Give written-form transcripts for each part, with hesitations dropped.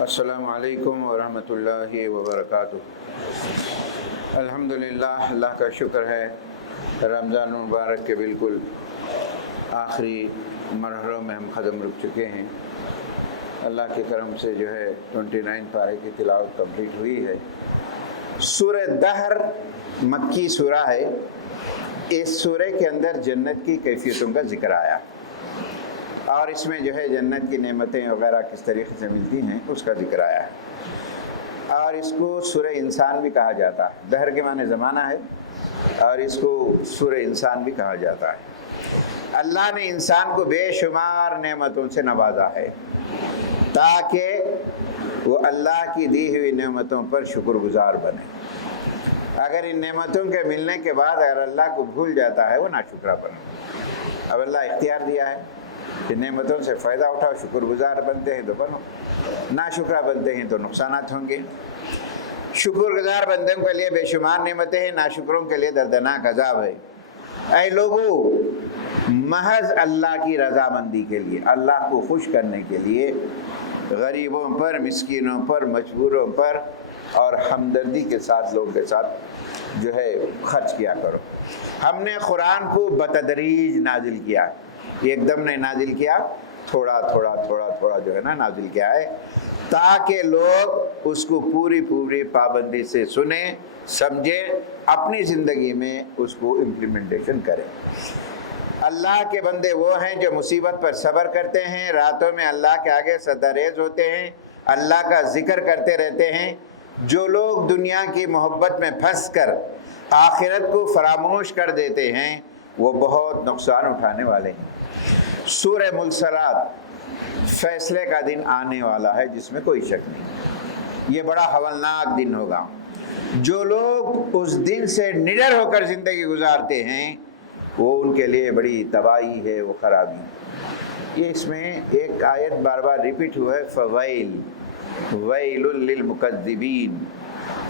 السلام علیکم ورحمۃ اللہ وبرکاتہ۔ الحمدللہ، اللہ کا شکر ہے، رمضان المبارک کے بالکل آخری مرحلوں میں ہم قدم رکھ چکے ہیں۔ اللہ کے کرم سے جو ہے 29 پارے کی تلاوت کمپلیٹ ہوئی ہے۔ سورہ دہر مکی سورہ ہے۔ اس سورہ کے اندر جنت کی کیفیتوں کا ذکر آیا اور اس میں جو ہے جنت کی نعمتیں وغیرہ کس طریقے سے ملتی ہیں اس کا ذکر آیا ہے، اور اس کو سورہ انسان بھی کہا جاتا ہے۔ دہر کے معنی زمانہ ہے اور اس کو سورہ انسان بھی کہا جاتا ہے۔ اللہ نے انسان کو بے شمار نعمتوں سے نوازا ہے تاکہ وہ اللہ کی دی ہوئی نعمتوں پر شکر گزار بنے۔ اگر ان نعمتوں کے ملنے کے بعد اگر اللہ کو بھول جاتا ہے وہ ناشکرا بنے۔ اب اللہ اختیار دیا ہے کہ نعمتوں سے فائدہ اٹھاؤ، شکر گزار بنتے ہیں تو بنو، ناشکرا بنتے ہیں تو نقصانات ہوں گے۔ شکر گزار بندوں کے لیے بے شمار نعمتیں ہیں، ناشکروں کے لیے دردناک عذاب ہے۔ اے لوگوں، محض اللہ کی رضامندی کے لیے، اللہ کو خوش کرنے کے لیے غریبوں پر، مسکینوں پر، مجبوروں پر اور ہمدردی کے ساتھ لوگوں کے ساتھ جو ہے خرچ کیا کرو۔ ہم نے قرآن کو بتدریج نازل کیا، ایک دم نہیں نازل کیا، تھوڑا تھوڑا تھوڑا تھوڑا جو ہے نا نازل کیا ہے تاکہ لوگ اس کو پوری پابندی سے سنیں، سمجھیں، اپنی زندگی میں اس کو امپلیمنٹیشن کریں۔ اللہ کے بندے وہ ہیں جو مصیبت پر صبر کرتے ہیں، راتوں میں اللہ کے آگے سجدہ ریز ہوتے ہیں، اللہ کا ذکر کرتے رہتے ہیں۔ جو لوگ دنیا کی محبت میں پھنس کر آخرت کو فراموش کر دیتے ہیں وہ بہت نقصان اٹھانے والے ہیں۔ سورہ ملسلات، فیصلے کا دن آنے والا ہے جس میں کوئی شک نہیں، یہ بڑا ہولناک دن ہوگا۔ جو لوگ اس دن سے نڈر ہو کر زندگی گزارتے ہیں وہ ان کے لیے بڑی تباہی ہے، وہ خرابی۔ یہ اس میں ایک آیت بار بار ریپیٹ ہوا ہے، فویل ویل للمکذبین،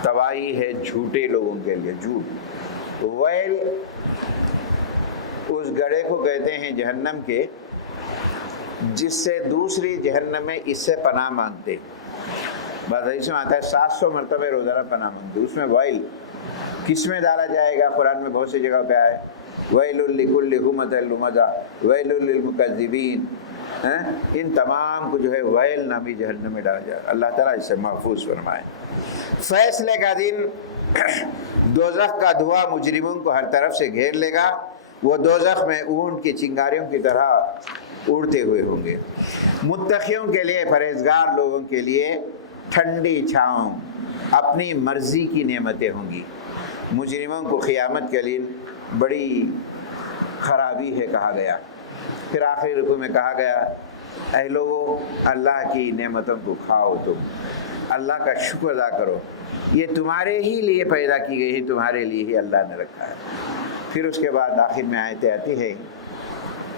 تباہی ہے جھوٹے لوگوں کے لیے۔ جھوٹ، ویل اس گڑھے کو کہتے ہیں جہنم کے جس سے دوسری جہنم میں اس سے پناہ مانگتے۔ بعض حدیث میں آتا ہے 700 مرتبہ روزانہ پناہ مانگتے۔ اس میں ویل کس میں ڈالا جائے گا؟ قرآن میں بہت سی جگہ پہ آئے، ویل لکل ہمزہ لمزہ، ویل للمکذبین۔ ان تمام کو جو ہے ویل نامی جہنم میں ڈالا جائے، اللہ تعالیٰ اس سے محفوظ فرمائے۔ فیصلے کا دن دوزخ کا دھواں مجرموں کو ہر طرف سے گھیر لے گا، وہ دوزخ میں اونٹ کی چنگاریوں کی طرح اڑتے ہوئے ہوں گے۔ متقیوں کے لیے، پرہیزگار لوگوں کے لیے ٹھنڈی چھاؤں، اپنی مرضی کی نعمتیں ہوں گی۔ مجرموں کو قیامت کے دن بڑی خرابی ہے کہا گیا۔ پھر آخری رکوع میں کہا گیا، اے لوگو، اللہ کی نعمتوں کو کھاؤ، تم اللہ کا شکر ادا کرو، یہ تمہارے ہی لیے پیدا کی گئی ہے، تمہارے لیے ہی اللہ نے رکھا ہے۔ پھر اس کے بعد آخر میں آیتیں آتی ہے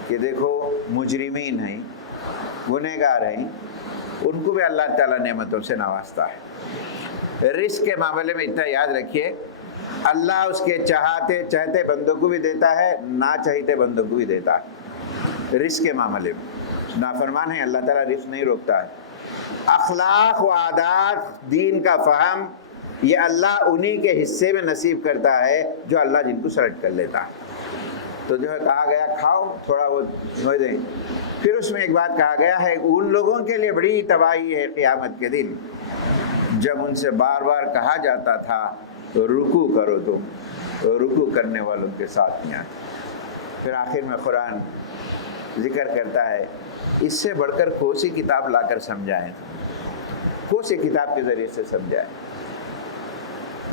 کہ دیکھو مجرمین ہیں، گنہگار ہیں، ان کو بھی اللہ تعالیٰ نعمتوں سے نوازتا ہے۔ رزق کے معاملے میں اتنا یاد رکھیے، اللہ اس کے چاہتے بندوں کو بھی دیتا ہے، نہ چاہتے بندوں کو بھی دیتا ہے۔ رزق کے معاملے میں نافرمان ہے، اللہ تعالیٰ رزق نہیں روکتا ہے۔ اخلاق و عادات، دین کا فہم، یہ اللہ انہی کے حصے میں نصیب کرتا ہے جو اللہ جن کو سلیکٹ کر لیتا ہے۔ تو جو ہے کہا گیا کھاؤ، تھوڑا بہت ہو دیں۔ پھر اس میں ایک بات کہا گیا ہے، ان لوگوں کے لیے بڑی تباہی ہے قیامت کے دن جب ان سے بار بار کہا جاتا تھا تو رکوع کرو، تم رکوع کرنے والوں کے ساتھ نہیں آتے۔ پھر آخر میں قرآن ذکر کرتا ہے، اس سے بڑھ کر کون سی کتاب لا کر سمجھائیں، کون سی کتاب کے ذریعے سے سمجھائیں۔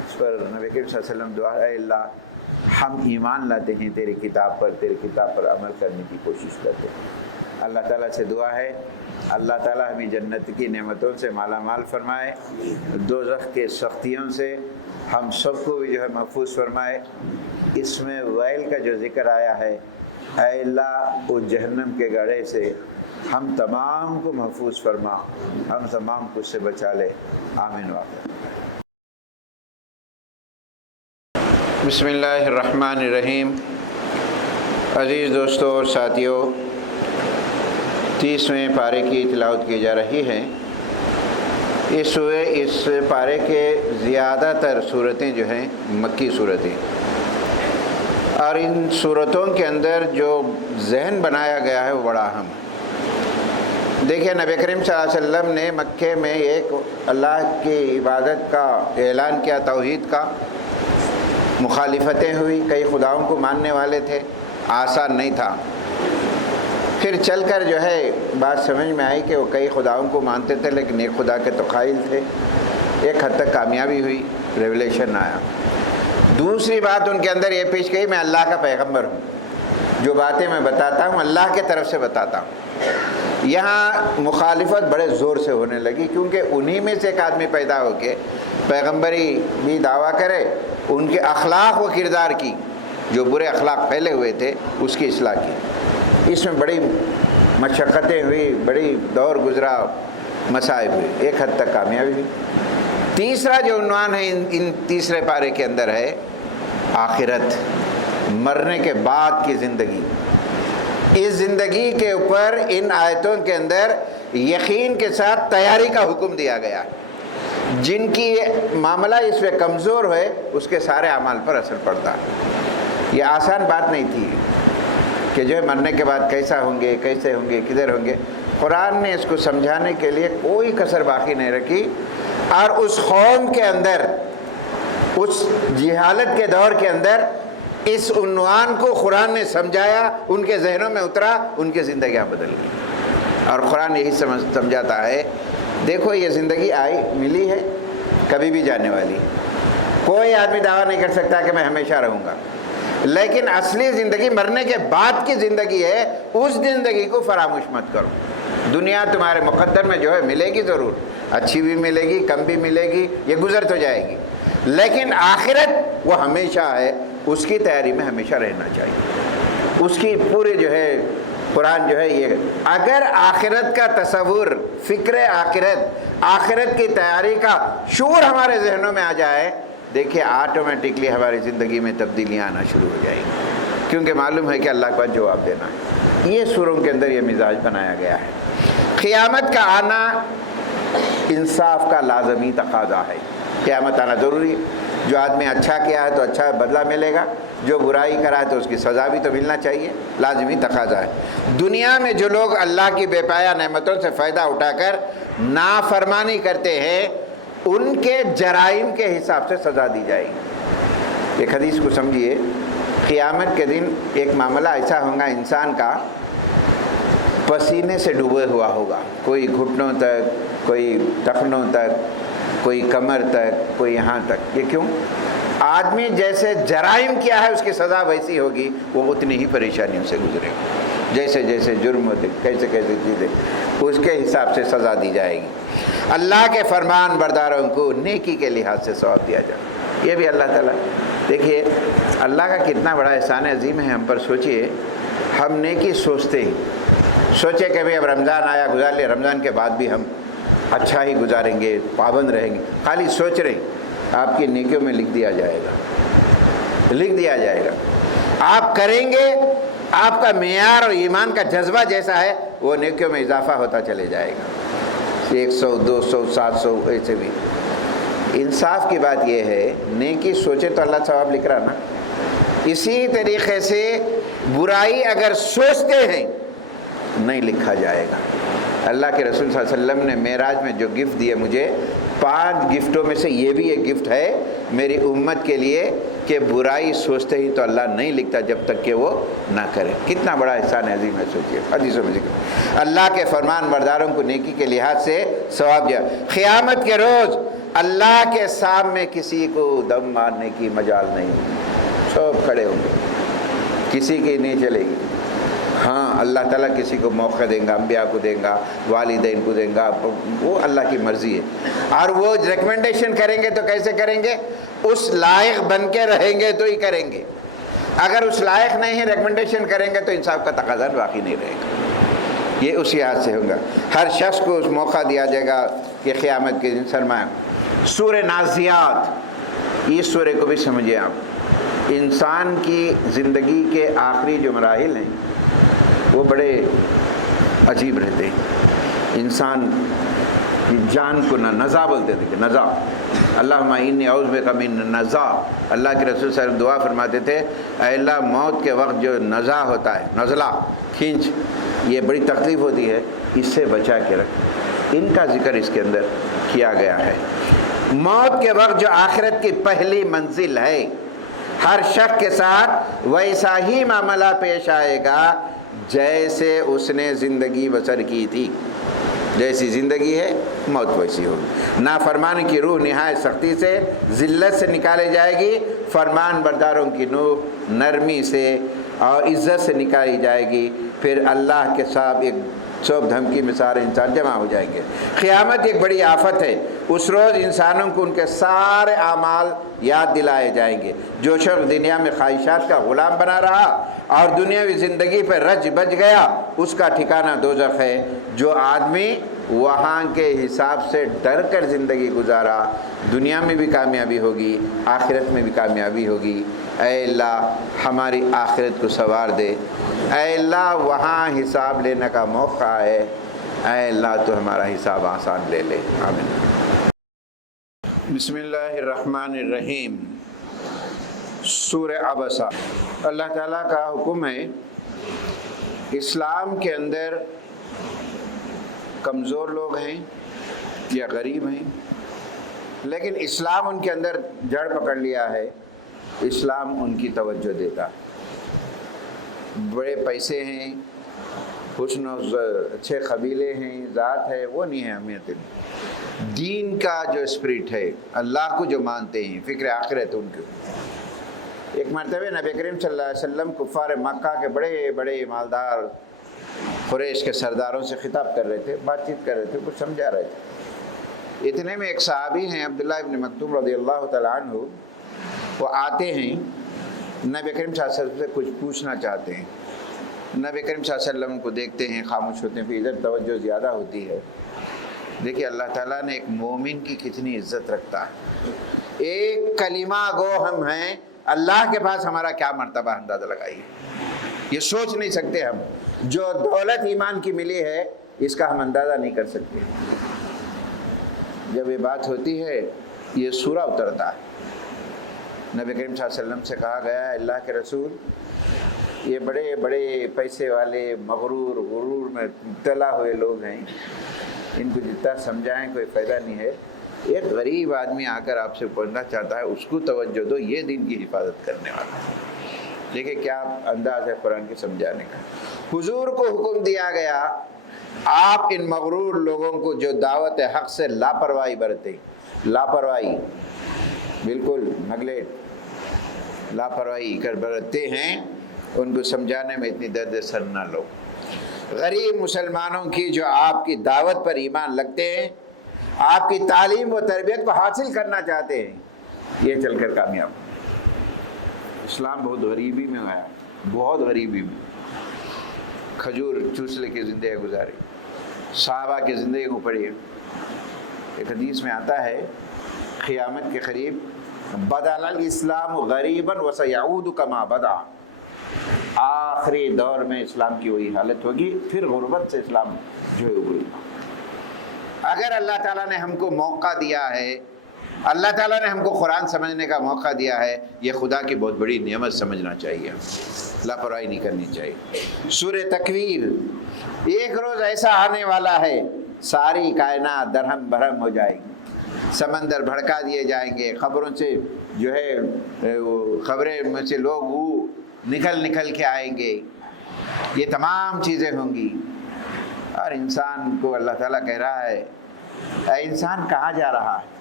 اس پر نبی کریم صلی اللہ علیہ وسلم دعا، اے اللہ ہم ایمان لاتے ہیں تیری کتاب پر، تیری کتاب پر عمل کرنے کی کوشش کرتے ہیں۔ اللہ تعالیٰ سے دعا ہے اللہ تعالیٰ ہمیں جنت کی نعمتوں سے مالا مال فرمائے، دوزخ کے سختیوں سے ہم سب کو بھی جو ہے محفوظ فرمائے۔ اس میں ویل کا جو ذکر آیا ہے، اے اللہ اس جہنم کے گڑھے سے ہم تمام کو محفوظ فرما، ہم تمام کو اس سے بچا لے، آمین واقع۔ بسم اللہ الرحمن الرحیم۔ عزیز دوستوں اور ساتھیوں، 30ویں پارے کی تلاوت کی جا رہی ہے۔ اس پارے کے زیادہ تر صورتیں جو ہیں مکی صورتیں، اور ان صورتوں کے اندر جو ذہن بنایا گیا ہے وہ بڑا اہم ہے۔ دیکھیے نبی کریم صلی اللہ علیہ وسلم نے مکے میں ایک اللہ کی عبادت کا اعلان کیا، توحید کا، مخالفتیں ہوئی، کئی خداؤں کو ماننے والے تھے، آسان نہیں تھا۔ پھر چل کر جو ہے بات سمجھ میں آئی کہ وہ کئی خداؤں کو مانتے تھے لیکن ایک خدا کے تو قائل تھے، ایک حد تک کامیابی ہوئی، ریولیشن آیا۔ دوسری بات ان کے اندر یہ پیش گئی، میں اللہ کا پیغمبر ہوں، جو باتیں میں بتاتا ہوں اللہ کے طرف سے بتاتا ہوں۔ یہاں مخالفت بڑے زور سے ہونے لگی، کیونکہ انہی میں سے ایک آدمی پیدا ہو کے پیغمبری بھی دعویٰ کرے، ان کے اخلاق و کردار کی، جو برے اخلاق پھیلے ہوئے تھے اس کی اصلاح کی۔ اس میں بڑی مشقتیں ہوئی، بڑی دور گزرا، مصائب ہوئے، ایک حد تک کامیابی ہوئی۔ تیسرا جو عنوان ہے ان تیسرے پارے کے اندر ہے آخرت، مرنے کے بعد کی زندگی۔ اس زندگی کے اوپر ان آیتوں کے اندر یقین کے ساتھ تیاری کا حکم دیا گیا ہے۔ جن کی معاملہ اس میں کمزور ہوئے اس کے سارے اعمال پر اثر پڑتا ہے۔ یہ آسان بات نہیں تھی کہ جو ہے مرنے کے بعد کیسا ہوں گے، کیسے ہوں گے، کدھر ہوں گے۔ قرآن نے اس کو سمجھانے کے لیے کوئی کسر باقی نہیں رکھی، اور اس قوم کے اندر، اس جہالت کے دور کے اندر اس عنوان کو قرآن نے سمجھایا، ان کے ذہنوں میں اترا، ان کی زندگیاں بدل گئی۔ اور قرآن یہی سمجھاتا ہے، دیکھو یہ زندگی آئی ملی ہے، کبھی بھی جانے والی، کوئی آدمی دعویٰ نہیں کر سکتا کہ میں ہمیشہ رہوں گا، لیکن اصلی زندگی مرنے کے بعد کی زندگی ہے۔ اس زندگی کو فراموش مت کرو۔ دنیا تمہارے مقدر میں جو ہے ملے گی ضرور، اچھی بھی ملے گی، کم بھی ملے گی، یہ گزر تو جائے گی، لیکن آخرت وہ ہمیشہ ہے، اس کی تیاری میں ہمیشہ رہنا چاہیے۔ اس کی پورے جو ہے قرآن جو ہے یہ، اگر آخرت کا تصور، فکر آخرت، آخرت کی تیاری کا شعور ہمارے ذہنوں میں آ جائے، دیکھیے آٹومیٹکلی ہماری زندگی میں تبدیلیاں آنا شروع ہو جائیں گی، کیونکہ معلوم ہے کہ اللہ کے پاس جواب دینا ہے۔ یہ سوروں کے اندر یہ مزاج بنایا گیا ہے۔ قیامت کا آنا انصاف کا لازمی تقاضا ہے، قیامت آنا ضروری ہے۔ جو آدمی اچھا کیا ہے تو اچھا بدلہ ملے گا، جو برائی کرا ہے تو اس کی سزا بھی تو ملنا چاہیے، لازمی تقاضا ہے۔ دنیا میں جو لوگ اللہ کی بے پایا نعمتوں سے فائدہ اٹھا کر نافرمانی کرتے ہیں، ان کے جرائم کے حساب سے سزا دی جائے گی۔ ایک حدیث کو سمجھیے، قیامت کے دن ایک معاملہ ایسا ہوگا انسان کا پسینے سے ڈوبے ہوا ہوگا، کوئی گھٹنوں تک، کوئی ٹخنوں تک، کوئی کمر تک، کوئی یہاں تک۔ یہ کیوں؟ آدمی جیسے جرائم کیا ہے اس کی سزا ویسی ہوگی، وہ اتنی ہی پریشانیوں سے گزرے گا، جیسے جیسے جرم ہوتے، کیسے کیسے چیزیں، اس کے حساب سے سزا دی جائے گی۔ اللہ کے فرمان برداروں کو نیکی کے لحاظ سے ثواب دیا جائے، یہ بھی اللہ تعالیٰ۔ دیکھیے اللہ کا کتنا بڑا احسان عظیم ہے ہم پر۔ سوچئے ہم نیکی سوچتے ہیں، سوچے کہ اب رمضان آیا، گزار لیا، رمضان کے بعد بھی ہم اچھا ہی گزاریں گے، پابند رہیں گے، خالی سوچ رہے ہیں۔ آپ کی نیکیوں میں لکھ دیا جائے گا، لکھ دیا جائے گا۔ آپ کریں گے، آپ کا معیار اور ایمان کا جذبہ جیسا ہے وہ نیکیوں میں اضافہ ہوتا چلے جائے گا، 100 200 700 ایسے بھی۔ انصاف کی بات یہ ہے، نیکی سوچے تو اللہ ثواب لکھ رہا نا۔ اسی طریقے سے برائی اگر سوچتے ہیں نہیں لکھا جائے گا۔ اللہ کے رسول صلی اللہ علیہ وسلم نے معراج میں جو گفٹ دیے مجھے، 5 گفٹوں میں سے یہ بھی ایک گفٹ ہے میری امت کے لیے کہ برائی سوچتے ہی تو اللہ نہیں لکھتا جب تک کہ وہ نہ کرے۔ کتنا بڑا احسان عظیم ہے، سوچیے۔ حدیثوں میں ذکر، اللہ کے فرمان برداروں کو نیکی کے لحاظ سے ثواب دیا۔ قیامت کے روز اللہ کے سامنے کسی کو دم مارنے کی مجال نہیں، سب کھڑے ہوں گے، کسی کی نہیں چلے گی۔ ہاں اللہ تعالیٰ کسی کو موقع دیں گا، انبیاء کو دیں گا، والدین کو دیں گا، وہ اللہ کی مرضی ہے۔ اور وہ ریکمنڈیشن کریں گے تو کیسے کریں گے؟ اس لائق بن کے رہیں گے تو ہی کریں گے۔ اگر اس لائق نہیں ہے ریکمنڈیشن کریں گے تو انصاف کا تقاضا باقی نہیں رہے گا۔ یہ اسی حد سے ہوگا۔ ہر شخص کو اس موقع دیا جائے گا کہ قیامت کے دن سرمایہ۔ سورہ نازیات، اس سورہ کو بھی سمجھیں آپ۔ انسان کی زندگی کے آخری جو مراحل ہیں وہ بڑے عجیب رہتے ہیں۔ انسان جان کو نزا بولتے تھے کہ نزا، اللہم انی اعوذ بک من نزا، اللہ کے رسول صلی اللہ علیہ وسلم دعا فرماتے تھے اے اللہ موت کے وقت جو نزا ہوتا ہے، نزلہ کھینچ، یہ بڑی تکلیف ہوتی ہے، اس سے بچا کے رکھ۔ ان کا ذکر اس کے اندر کیا گیا ہے۔ موت کے وقت جو آخرت کی پہلی منزل ہے، ہر شخص کے ساتھ ویسا ہی معاملہ پیش آئے گا جیسے اس نے زندگی بسر کی تھی۔ جیسی زندگی ہے موت ویسی ہوگی۔ نافرمان کی روح نہایت سختی سے، ذلت سے نکالے جائے گی، فرمان برداروں کی روح نرمی سے اور عزت سے نکالی جائے گی۔ پھر اللہ کے ساتھ ایک چوب دھمکی میں سارے انسان جمع ہو جائیں گے۔ قیامت ایک بڑی آفت ہے، اس روز انسانوں کو ان کے سارے اعمال یاد دلائے جائیں گے۔ جو شخص دنیا میں خواہشات کا غلام بنا رہا اور دنیاوی زندگی پہ رج بج گیا، اس کا ٹھکانہ دوزخ ہے۔ جو آدمی وہاں کے حساب سے ڈر کر زندگی گزارا، دنیا میں بھی کامیابی ہوگی، آخرت میں بھی کامیابی ہوگی۔ اے اللہ ہماری آخرت کو سنوار دے، اے اللہ وہاں حساب لینے کا موقع ہے، اے اللہ تو ہمارا حساب آسان لے لے، آمین۔ بسم اللہ الرحمن الرحیم۔ سورہ عبسہ۔ اللہ تعالیٰ کا حکم ہے، اسلام کے اندر کمزور لوگ ہیں یا غریب ہیں، لیکن اسلام ان کے اندر جڑ پکڑ لیا ہے، اسلام ان کی توجہ دیتا ہے۔ بڑے پیسے ہیں، حسن و اچھے قبیلے ہیں، ذات ہے، وہ نہیں ہے اہمیت۔ دین کا جو اسپرٹ ہے، اللہ کو جو مانتے ہیں، فکر آخرت ان کے۔ ایک مرتبہ نبی کریم صلی اللہ علیہ وسلم کفار مکہ کے بڑے بڑے مالدار قریش کے سرداروں سے خطاب کر رہے تھے، بات چیت کر رہے تھے، کچھ سمجھا رہے تھے۔ اتنے میں ایک صحابی ہیں عبداللہ ابن مکتوم رضی اللہ تعالیٰ عنہ، وہ آتے ہیں نبی کریم صلی اللہ علیہ وسلم سے کچھ پوچھنا چاہتے ہیں۔ نبی کریم صلی اللہ علیہ وسلم کو دیکھتے ہیں، خاموش ہوتے ہیں، پھر ادھر توجہ زیادہ ہوتی ہے۔ دیکھیے اللہ تعالیٰ نے ایک مومن کی کتنی عزت رکھتا ہے۔ ایک کلمہ گو ہم ہیں، اللہ کے پاس ہمارا کیا مرتبہ، اندازہ لگائیے۔ یہ سوچ نہیں سکتے ہم، جو دولت ایمان کی ملی ہے اس کا ہم اندازہ نہیں کر سکتے۔ جب یہ بات ہوتی ہے یہ سورہ اترتا ہے۔ نبی کریم صلی اللہ علیہ وسلم سے کہا گیا ہے اللہ کے رسول، یہ بڑے بڑے پیسے والے مغرور غرور میں مبتلا ہوئے لوگ ہیں، ان کو جتنا سمجھائیں کوئی فائدہ نہیں ہے۔ ایک غریب آدمی آ کر آپ سے پوچھنا چاہتا ہے، اس کو توجہ دو، یہ دین کی حفاظت کرنے والا ہے۔ دیکھیں کیا انداز ہے قرآن کے سمجھانے کا۔ حضور کو حکم دیا گیا آپ ان مغرور لوگوں کو جو دعوت حق سے لاپرواہی برتے، لاپرواہی بالکل نگلیٹ، لاپرواہی کر برتتے ہیں، ان کو سمجھانے میں اتنی درد سر نہ لو۔ غریب مسلمانوں کی جو آپ کی دعوت پر ایمان لگتے ہیں، آپ کی تعلیم و تربیت کو حاصل کرنا چاہتے ہیں، یہ چل کر کامیاب۔ اسلام بہت غریبی میں آیا، بہت غریبی میں، کھجور چوسلے کی زندگی گزاری، صحابہ کی زندگی کو پڑھیے۔ ایک حدیث میں آتا ہے قیامت کے قریب بدل الاسلام غریبا وسیعود کما بدا، آخری دور میں اسلام کی وہی حالت ہوگی، پھر غربت سے اسلام جو ہے ہوئی۔ اگر اللہ تعالیٰ نے ہم کو موقع دیا ہے، اللہ تعالیٰ نے ہم کو قرآن سمجھنے کا موقع دیا ہے، یہ خدا کی بہت بڑی نعمت سمجھنا چاہیے، لاپرواہی نہیں کرنی چاہیے۔ سورہ تکویر، ایک روز ایسا آنے والا ہے ساری کائنات درہم برہم ہو جائے گی، سمندر بھڑکا دیے جائیں گے، خبروں سے جو ہے خبریں میں سے لوگ وہ نکل کے آئیں گے، یہ تمام چیزیں ہوں گی، اور انسان کو اللہ تعالیٰ کہہ رہا ہے اے انسان کہاں جا رہا ہے؟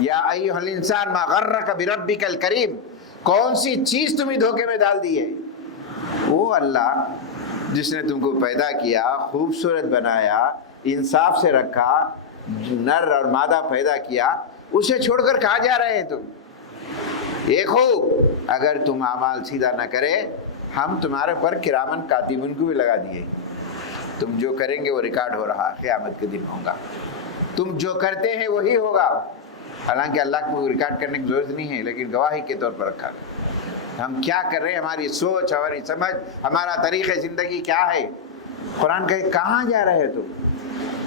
یا ایھا الانسان ما غرک بربک الکریم، کون سی چیز تمہیں دھوکے میں ڈال دی ہے؟ وہ اللہ جس نے تم کو پیدا کیا، خوبصورت بنایا، انصاف سے رکھا، نر اور مادہ پیدا کیا، اسے چھوڑ کر کہاں جا رہے ہیں تم؟ دیکھو اگر تم اعمال سیدھا نہ کرے، ہم تمہارے پر کرامن کاتبین کو بھی لگا دیے، تم جو کریں گے وہ ریکارڈ ہو رہا، قیامت کے دن ہوگا، تم جو کرتے ہیں وہی ہوگا۔ حالانکہ اللہ کو ریکارڈ کرنے کی ضرورت نہیں ہے، لیکن گواہی کے طور پر رکھا، ہم کیا کر رہے ہیں، ہماری سوچ، ہماری سمجھ، ہمارا طریقہ زندگی کیا ہے۔ قرآن کہے کہاں جا رہے ہو تم؟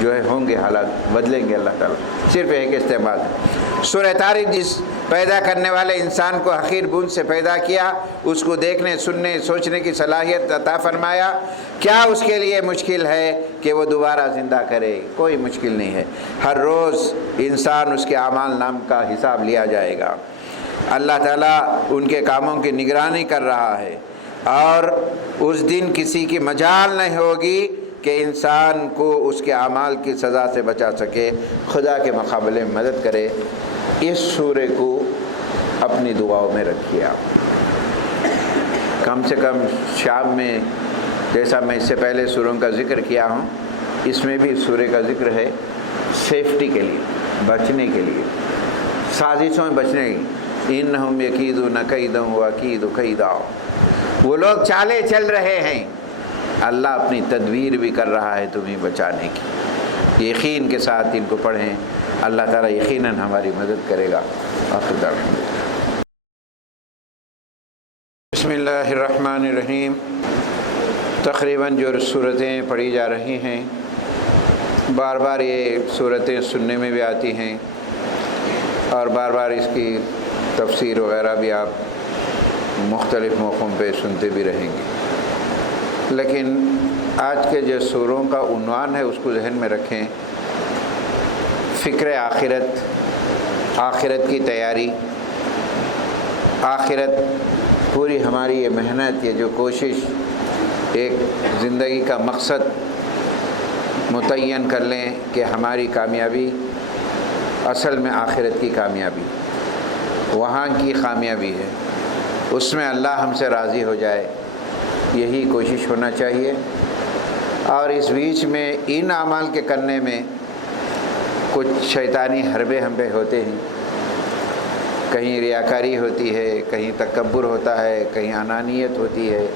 جو ہے ہوں گے، حالات بدلیں گے اللہ تعالیٰ، صرف ایک استعمال ہے۔ سورہ طارق، جس پیدا کرنے والے انسان کو حقیر بوند سے پیدا کیا، اس کو دیکھنے، سننے، سوچنے کی صلاحیت عطا فرمایا، کیا اس کے لیے مشکل ہے کہ وہ دوبارہ زندہ کرے؟ کوئی مشکل نہیں ہے۔ ہر روز انسان اس کے اعمال نام کا حساب لیا جائے گا۔ اللہ تعالیٰ ان کے کاموں کی نگرانی کر رہا ہے، اور اس دن کسی کی مجال نہیں ہوگی کہ انسان کو اس کے اعمال کی سزا سے بچا سکے، خدا کے مقابلے میں مدد کرے۔ اس سورے کو اپنی دعاؤں میں رکھیے آپ، کم سے کم شام میں، جیسا میں اس سے پہلے سوروں کا ذکر کیا ہوں، اس میں بھی سورے کا ذکر ہے سیفٹی کے لیے، بچنے کے لیے، سازشوں میں بچنے کی۔ انہم یکیدون کیدا واکید کیدا، وہ لوگ چالیں چل رہے ہیں، اللہ اپنی تدبیر بھی کر رہا ہے تمہیں بچانے کی۔ یقین کے ساتھ ان کو پڑھیں، اللہ تعالیٰ یقیناً ہماری مدد کرے گا۔ بسم اللہ الرحمن الرحیم۔ تقریباً جو صورتیں پڑھی جا رہی ہیں، بار بار یہ صورتیں سننے میں بھی آتی ہیں، اور بار بار اس کی تفسیر وغیرہ بھی آپ مختلف موقعوں پہ سنتے بھی رہیں گے، لیکن آج کے جو سوروں کا عنوان ہے اس کو ذہن میں رکھیں۔ فکر آخرت، آخرت کی تیاری، آخرت، پوری ہماری یہ محنت، یہ جو کوشش، ایک زندگی کا مقصد متعین کر لیں کہ ہماری کامیابی اصل میں آخرت کی کامیابی، وہاں کی کامیابی ہے، اس میں اللہ ہم سے راضی ہو جائے، یہی کوشش ہونا چاہیے۔ اور اس بیچ میں ان اعمال کے کرنے میں کچھ شیطانی حربے ہم پہ ہوتے ہیں، کہیں ریاکاری ہوتی ہے، کہیں تکبر ہوتا ہے، کہیں انانیت ہوتی ہے۔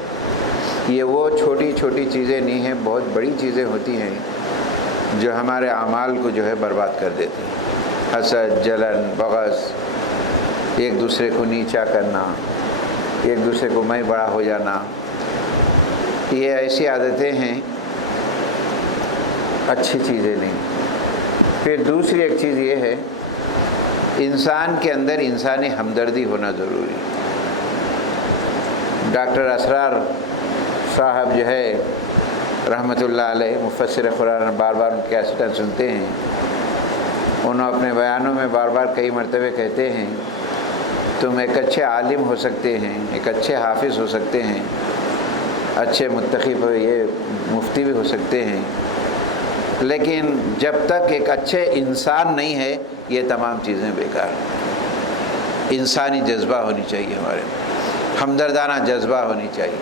یہ وہ چھوٹی چھوٹی چیزیں نہیں ہیں، بہت بڑی چیزیں ہوتی ہیں جو ہمارے اعمال کو جو ہے برباد کر دیتی ہیں۔ حسد، جلن، بغض، ایک دوسرے کو نیچا کرنا، ایک دوسرے کو میں بڑا ہو جانا، یہ ایسی عادتیں ہیں، اچھی چیزیں نہیں۔ پھر دوسری ایک چیز یہ ہے، انسان کے اندر انسانی ہمدردی ہونا ضروری۔ ڈاکٹر اسرار صاحب جو ہے رحمۃ اللہ علیہ، مفسر قرآن، بار بار ان کی کیسٹیں سنتے ہیں، انہوں اپنے بیانوں میں بار بار کئی مرتبہ کہتے ہیں، تم ایک اچھے عالم ہو سکتے ہیں، ایک اچھے حافظ ہو سکتے ہیں، اچھے متقی یہ مفتی بھی ہو سکتے ہیں، لیکن جب تک ایک اچھے انسان نہیں ہے، یہ تمام چیزیں بیکار ہیں۔ انسانی جذبہ ہونی چاہیے، ہمارے ہمدردانہ جذبہ ہونی چاہیے۔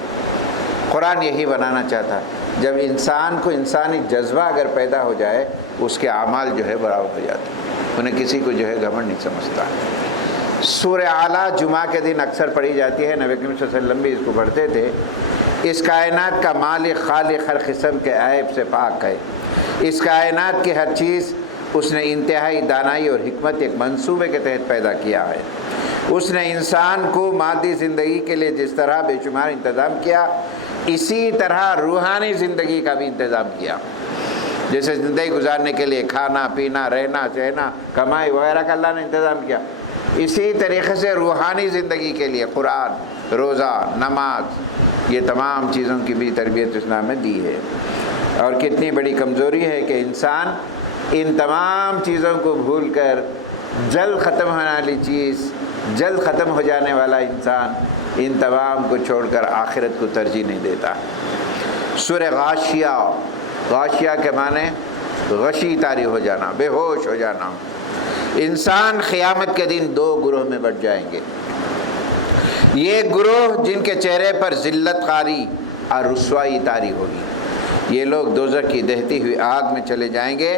قرآن یہی بنانا چاہتا ہے، جب انسان کو انسانی جذبہ اگر پیدا ہو جائے، اس کے اعمال جو ہے برابر ہو جاتے ہیں، انہیں کسی کو جو ہے گھمنڈ نہیں سمجھتا۔ سورہ اعلیٰ جمعہ کے دن اکثر پڑھی جاتی ہے، نبی کریم صلی اللہ علیہ وسلم بھی اس کو پڑھتے تھے۔ اس کائنات کا مالک، خالق، ہر قسم کے عیب سے پاک ہے۔ اس کائنات کی ہر چیز اس نے انتہائی دانائی اور حکمت ایک منصوبے کے تحت پیدا کیا ہے۔ اس نے انسان کو مادی زندگی کے لیے جس طرح بے شمار انتظام کیا، اسی طرح روحانی زندگی کا بھی انتظام کیا۔ جیسے زندگی گزارنے کے لیے کھانا، پینا، رہنا، سہنا، کمائی وغیرہ کا اللہ نے انتظام کیا، اسی طریقے سے روحانی زندگی کے لیے قرآن، روزہ، نماز، یہ تمام چیزوں کی بھی تربیت اسلام نے دی ہے۔ اور کتنی بڑی کمزوری ہے کہ انسان ان تمام چیزوں کو بھول کر، جلد ختم ہونے والی چیز، جلد ختم ہو جانے والا انسان ان تمام کو چھوڑ کر آخرت کو ترجیح نہیں دیتا۔ سورہ غاشیہ، غاشیہ کے معنی غشی طاری ہو جانا، بے ہوش ہو جانا۔ انسان قیامت کے دن دو گروہ میں بٹ جائیں گے۔ یہ گروہ جن کے چہرے پر ذلت قاری اور رسوائی طاری ہوگی، یہ لوگ دوزخ کی دہتی ہوئی آگ میں چلے جائیں گے،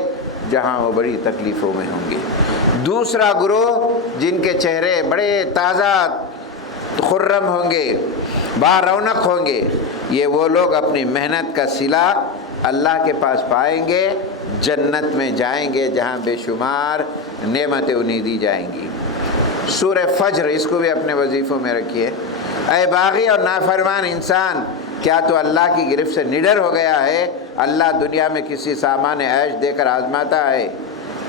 جہاں وہ بڑی تکلیفوں میں ہوں گے۔ دوسرا گروہ جن کے چہرے بڑے تازہ خرم ہوں گے، با رونق ہوں گے، یہ وہ لوگ اپنی محنت کا صلہ اللہ کے پاس پائیں گے، جنت میں جائیں گے جہاں بے شمار نعمتیں انہیں دی جائیں گی۔ سورہ فجر، اس کو بھی اپنے وظیفوں میں رکھیے۔ اے باغی اور نافرمان انسان، کیا تو اللہ کی گرفت سے نڈر ہو گیا ہے؟ اللہ دنیا میں کسی سامان عیش دے کر آزماتا ہے،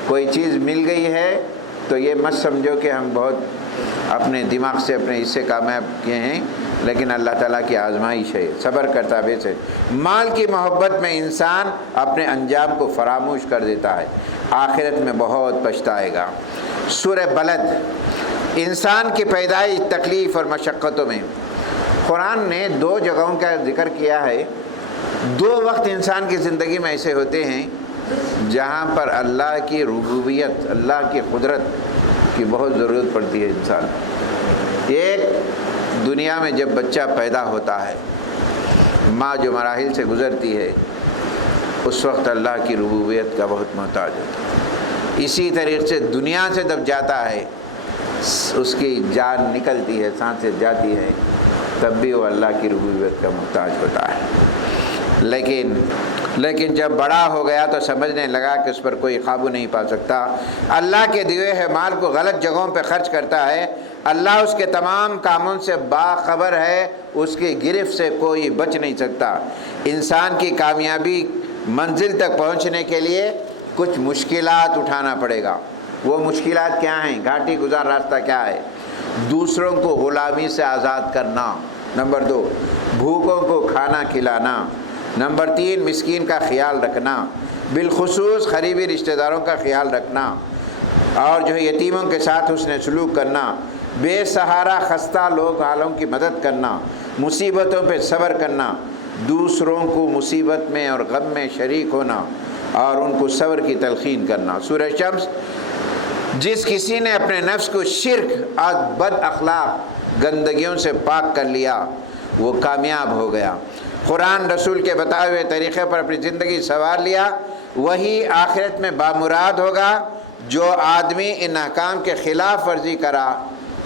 کوئی چیز مل گئی ہے تو یہ مت سمجھو کہ ہم بہت اپنے دماغ سے اپنے حصے کامیاب کیے ہیں، لیکن اللہ تعالیٰ کی آزمائش ہے، صبر کرتا بے سے۔ مال کی محبت میں انسان اپنے انجام کو فراموش کر دیتا ہے، آخرت میں بہت پچھتائے گا۔ سورہ بلد، انسان کی پیدائش، تکلیف اور مشقتوں میں قرآن نے 2 جگہوں کا ذکر کیا ہے۔ 2 وقت انسان کی زندگی میں ایسے ہوتے ہیں جہاں پر اللہ کی ربوبیت، اللہ کی قدرت کی بہت ضرورت پڑتی ہے انسان۔ ایک دنیا میں جب بچہ پیدا ہوتا ہے، ماں جو مراحل سے گزرتی ہے، اس وقت اللہ کی ربوبیت کا بہت محتاج ہوتا ہے۔ اسی طریقے سے دنیا سے جب جاتا ہے، اس کی جان نکلتی ہے، سانسیں جاتی ہے، تب بھی وہ اللہ کی ربوبیت کا محتاج ہوتا ہے۔ لیکن جب بڑا ہو گیا تو سمجھنے لگا کہ اس پر کوئی قابو نہیں پا سکتا۔ اللہ کے دیے ہوئے مال کو غلط جگہوں پہ خرچ کرتا ہے، اللہ اس کے تمام کاموں سے باخبر ہے، اس کی گرفت سے کوئی بچ نہیں سکتا۔ انسان کی کامیابی منزل تک پہنچنے کے لیے کچھ مشکلات اٹھانا پڑے گا۔ وہ مشکلات کیا ہیں؟ گھاٹی گزار راستہ کیا ہے؟ دوسروں کو غلامی سے آزاد کرنا، نمبر 2 بھوکوں کو کھانا کھلانا، نمبر 3 مسکین کا خیال رکھنا، بالخصوص قریبی رشتہ داروں کا خیال رکھنا، اور جو ہے یتیموں کے ساتھ حسن سلوک کرنا، بے سہارا خستہ لوگ حالوں کی مدد کرنا، مصیبتوں پہ صبر کرنا، دوسروں کو مصیبت میں اور غم میں شریک ہونا اور ان کو صبر کی تلقین کرنا۔ سورہ شمس، جس کسی نے اپنے نفس کو شرک اور بد اخلاق گندگیوں سے پاک کر لیا وہ کامیاب ہو گیا۔ قرآن رسول کے بتائے ہوئے طریقے پر اپنی زندگی سنوار لیا، وہی آخرت میں بامراد ہوگا۔ جو آدمی ان احکام کے خلاف ورزی کرا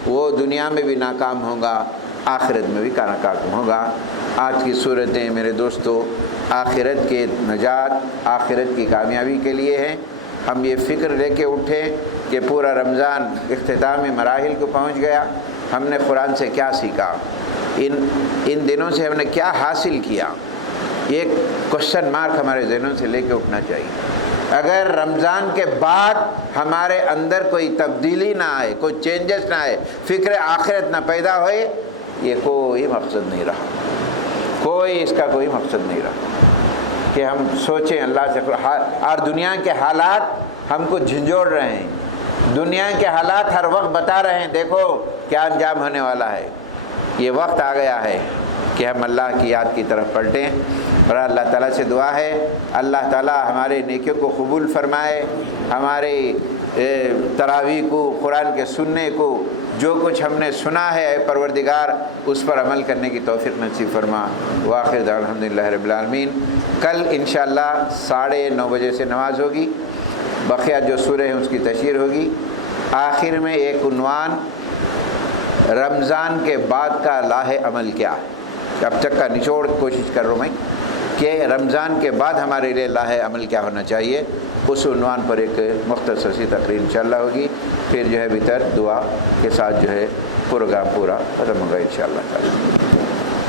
وہ دنیا میں بھی ناکام ہوگا، آخرت میں بھی ناکام ہوگا۔ آج کی صورتیں میرے دوستو آخرت کے نجات، آخرت کی کامیابی کے لیے ہیں۔ ہم یہ فکر لے کے اٹھیں کہ پورا رمضان اختتامی مراحل کو پہنچ گیا، ہم نے قرآن سے کیا سیکھا، ان دنوں سے ہم نے کیا حاصل کیا، ایک کوشچن مارک ہمارے ذہنوں سے لے کے اٹھنا چاہیے۔ اگر رمضان کے بعد ہمارے اندر کوئی تبدیلی نہ آئے، کوئی چینجز نہ آئے، فکر آخرت نہ پیدا ہوئے، یہ کوئی مقصد نہیں رہا، اس کا کوئی مقصد نہیں رہا کہ ہم سوچیں اللہ سے۔ اور دنیا کے حالات ہم کو جھنجھوڑ رہے ہیں، دنیا کے حالات ہر وقت بتا رہے ہیں دیکھو کیا انجام ہونے والا ہے۔ یہ وقت آ گیا ہے کہ ہم اللہ کی یاد کی طرف پلٹیں، اور اللہ تعالیٰ سے دعا ہے اللہ تعالیٰ ہمارے نیکیوں کو قبول فرمائے، ہمارے تراویح کو، قرآن کے سننے کو، جو کچھ ہم نے سنا ہے اے پروردگار اس پر عمل کرنے کی توفیق نصیب فرما۔ وآخر دعوانا الحمدللہ رب العالمین۔ کل انشاءاللہ 9:30 بجے سے نماز ہوگی، بقیہ جو سورہ ہیں اس کی تشریح ہوگی۔ آخر میں ایک عنوان، رمضان کے بعد کا لاہ عمل کیا ہے، اب تک کا نچوڑ کوشش کر رہا ہوں میں کہ رمضان کے بعد ہمارے لیے لاہ عمل کیا ہونا چاہیے، اس عنوان پر ایک مختصر سی تقریر انشاءاللہ ہوگی۔ پھر جو ہے بطر دعا کے ساتھ جو ہے پروگرام پورا ختم ہوگا انشاءاللہ تعالی۔